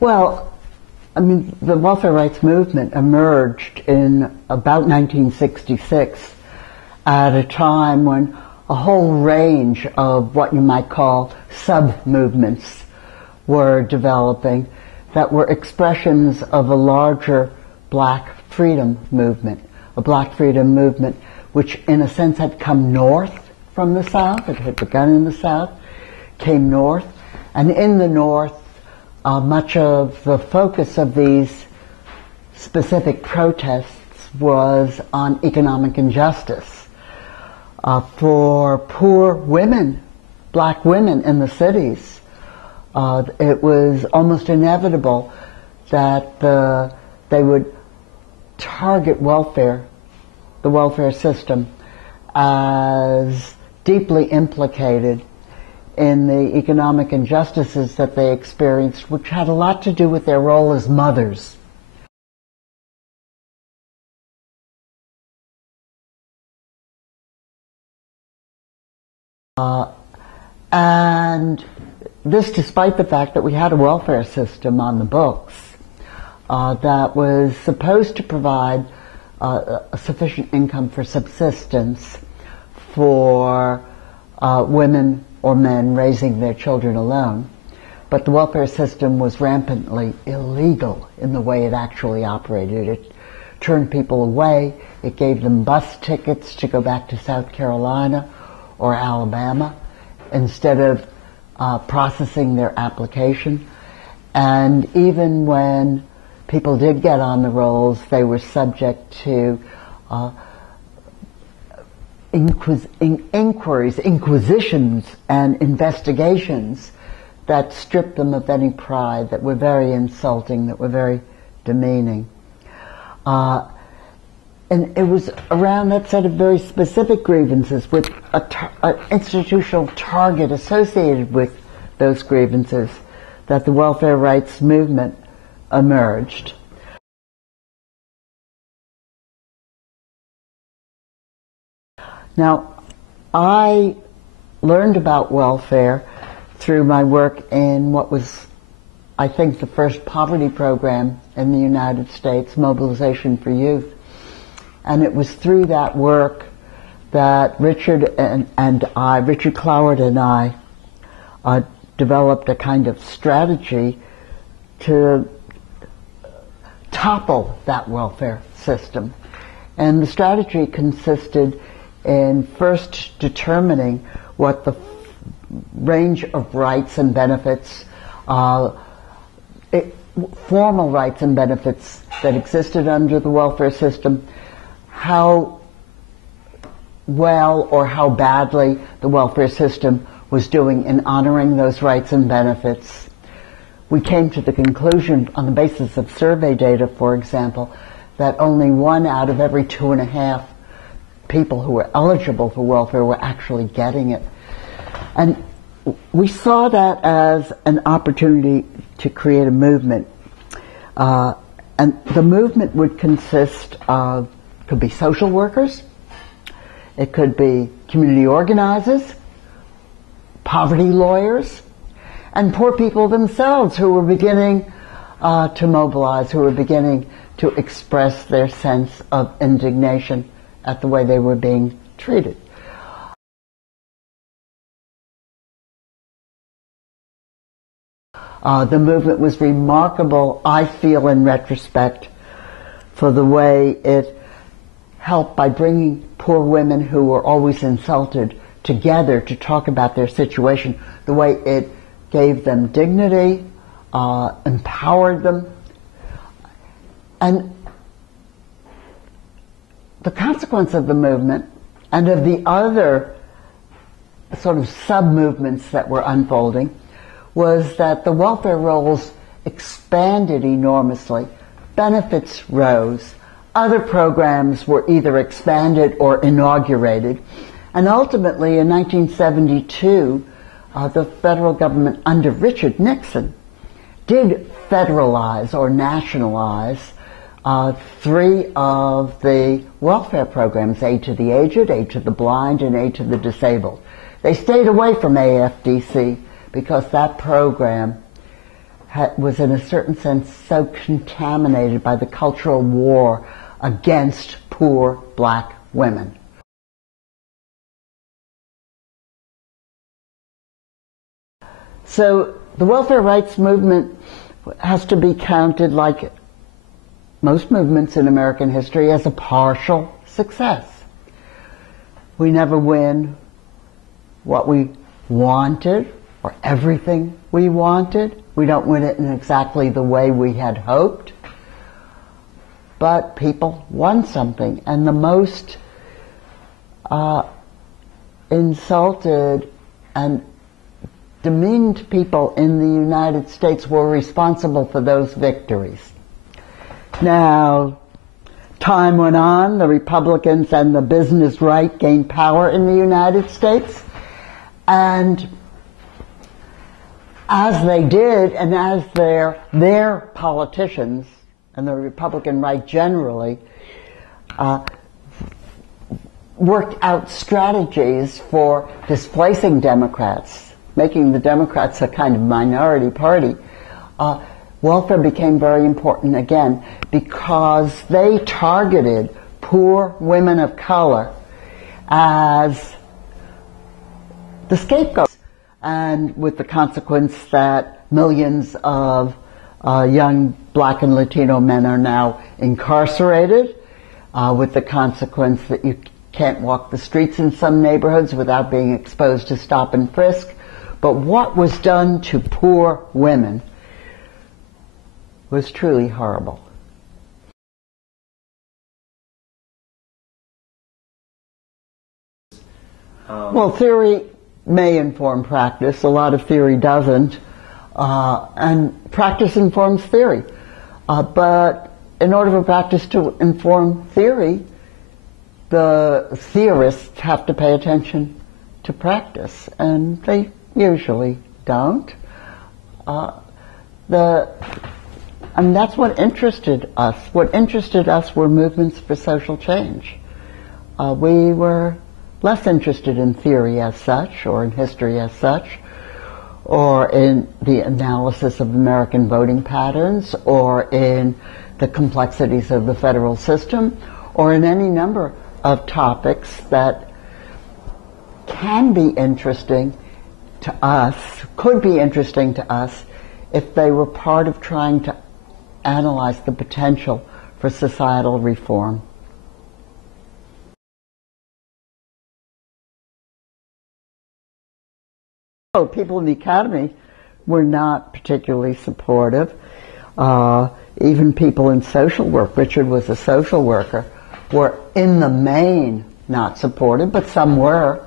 Well, I mean, the welfare rights movement emerged in about 1966 at a time when a whole range of what you might call sub-movements were developing that were expressions of a larger black freedom movement, a black freedom movement which in a sense had come north from the South. It had begun in the South, came north, and in the North, much of the focus of these specific protests was on economic injustice. For poor women, black women in the cities, it was almost inevitable that they would target welfare, the welfare system, as deeply implicated in the economic injustices that they experienced, which had a lot to do with their role as mothers. And this despite the fact that we had a welfare system on the books that was supposed to provide a sufficient income for subsistence for women or men raising their children alone. But the welfare system was rampantly illegal in the way it actually operated. It turned people away. It gave them bus tickets to go back to South Carolina or Alabama instead of processing their application. And even when people did get on the rolls, they were subject to inquiries, inquisitions, and investigations that stripped them of any pride, that were very insulting, that were very demeaning. And it was around that set of very specific grievances with an institutional target associated with those grievances that the welfare rights movement emerged. Now, I learned about welfare through my work in what was, I think, the first poverty program in the United States, Mobilization for Youth. And it was through that work that Richard Cloward and I developed a kind of strategy to topple that welfare system. And the strategy consisted in first determining what the range of rights and benefits, formal rights and benefits that existed under the welfare system, how well or how badly the welfare system was doing in honoring those rights and benefits. We came to the conclusion, on the basis of survey data, for example, that only 1 out of every 2.5 people who were eligible for welfare were actually getting it. And we saw that as an opportunity to create a movement. And the movement would consist of, could be social workers, it could be community organizers, poverty lawyers, and poor people themselves who were beginning to mobilize, who were beginning to express their sense of indignation at the way they were being treated. The movement was remarkable, I feel in retrospect, for the way it helped by bringing poor women who were always insulted together to talk about their situation, the way it gave them dignity, empowered them. And the consequence of the movement and of the other sort of sub-movements that were unfolding was that the welfare rolls expanded enormously, benefits rose, other programs were either expanded or inaugurated, and ultimately in 1972 the federal government under Richard Nixon did federalize or nationalize 3 of the welfare programs, Aid to the Aged, Aid to the Blind, and Aid to the Disabled. They stayed away from AFDC because that program was in a certain sense so contaminated by the cultural war against poor black women. So the welfare rights movement has to be counted, like most movements in American history, as a partial success. We never win what we wanted or everything we wanted. We don't win it in exactly the way we had hoped. But people won something. And the most insulted and demeaned people in the United States were responsible for those victories. Now, time went on, the Republicans and the business right gained power in the United States, and as they did, and as their politicians and the Republican right generally worked out strategies for displacing Democrats, making the Democrats a kind of minority party, welfare became very important again because they targeted poor women of color as the scapegoats, and with the consequence that millions of young black and Latino men are now incarcerated, with the consequence that you can't walk the streets in some neighborhoods without being exposed to stop and frisk. But what was done to poor women was truly horrible. Well, theory may inform practice. A lot of theory doesn't. And practice informs theory. But in order for practice to inform theory, the theorists have to pay attention to practice. And they usually don't. And that's what interested us. What interested us were movements for social change. We were less interested in theory as such, or in history as such, or in the analysis of American voting patterns, or in the complexities of the federal system, or in any number of topics that can be interesting to us, could be interesting to us, if they were part of trying to analyze the potential for societal reform. So people in the academy were not particularly supportive. Even people in social work, Richard was a social worker, were in the main not supportive, but some were.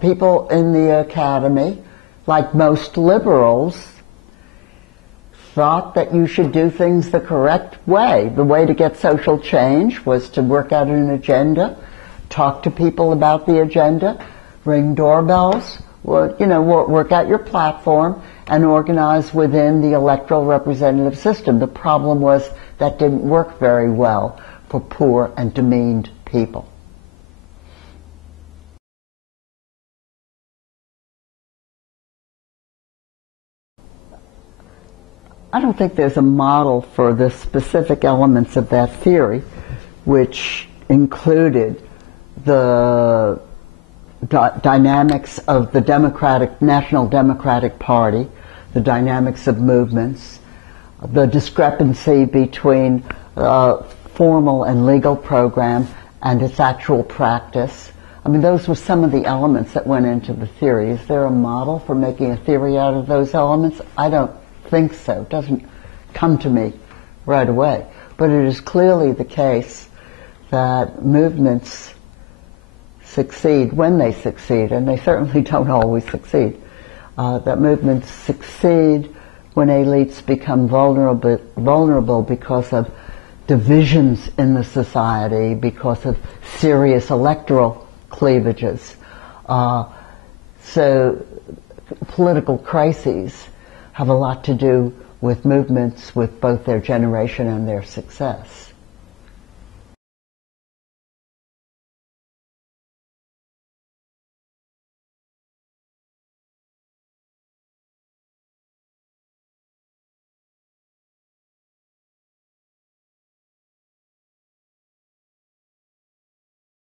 People in the academy, like most liberals, thought that you should do things the correct way. The way to get social change was to work out an agenda, talk to people about the agenda, ring doorbells, work out your platform, and organize within the electoral representative system. The problem was that didn't work very well for poor and demeaned people. I don't think there's a model for the specific elements of that theory, which included the dynamics of the National Democratic Party, the dynamics of movements, the discrepancy between formal and legal program and its actual practice. I mean, those were some of the elements that went into the theory. Is there a model for making a theory out of those elements? I don't think so. It doesn't come to me right away. But it is clearly the case that movements succeed when they succeed, and they certainly don't always succeed. That movements succeed when elites become vulnerable because of divisions in the society, because of serious electoral cleavages. So political crises have a lot to do with movements, with both their generation and their success.